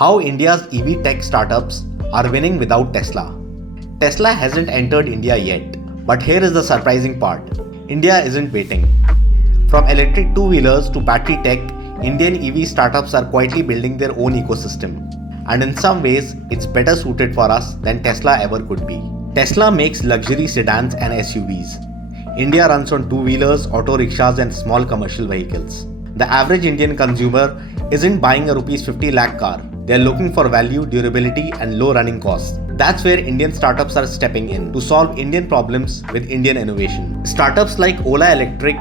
How India's EV tech startups are winning without Tesla. Tesla hasn't entered India yet, but here is the surprising part. India isn't waiting. From electric two-wheelers to battery tech, Indian EV startups are quietly building their own ecosystem. And in some ways, it's better suited for us than Tesla ever could be. Tesla makes luxury sedans and SUVs. India runs on two-wheelers, auto rickshaws and small commercial vehicles. The average Indian consumer isn't buying a Rs 50 lakh car. They're looking for value, durability and low running costs. That's where Indian startups are stepping in to solve Indian problems with Indian innovation. Startups like Ola Electric,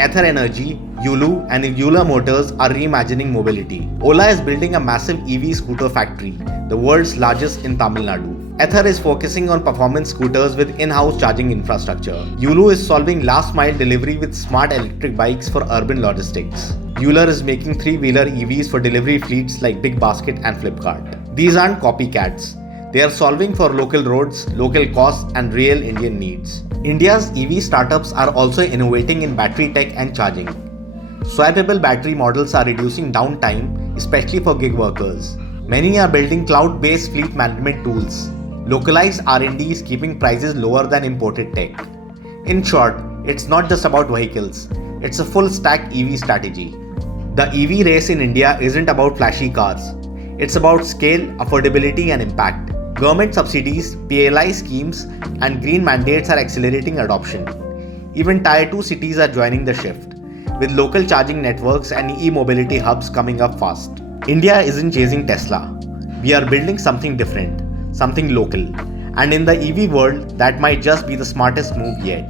Ather Energy, Yulu and Euler Motors are reimagining mobility. Ola is building a massive EV scooter factory, the world's largest in Tamil Nadu. Ather is focusing on performance scooters with in-house charging infrastructure. Yulu is solving last-mile delivery with smart electric bikes for urban logistics. Euler is making three-wheeler EVs for delivery fleets like Big Basket and Flipkart. These aren't copycats. They are solving for local roads, local costs and real Indian needs. India's EV startups are also innovating in battery tech and charging. Swappable battery models are reducing downtime, especially for gig workers. Many are building cloud-based fleet management tools. Localized R&D is keeping prices lower than imported tech. In short, it's not just about vehicles, it's a full-stack EV strategy. The EV race in India isn't about flashy cars. It's about scale, affordability and impact. Government subsidies, PLI schemes and green mandates are accelerating adoption. Even Tier 2 cities are joining the shift, with local charging networks and e-mobility hubs coming up fast. India isn't chasing Tesla. We are building something different, something local. And in the EV world, that might just be the smartest move yet.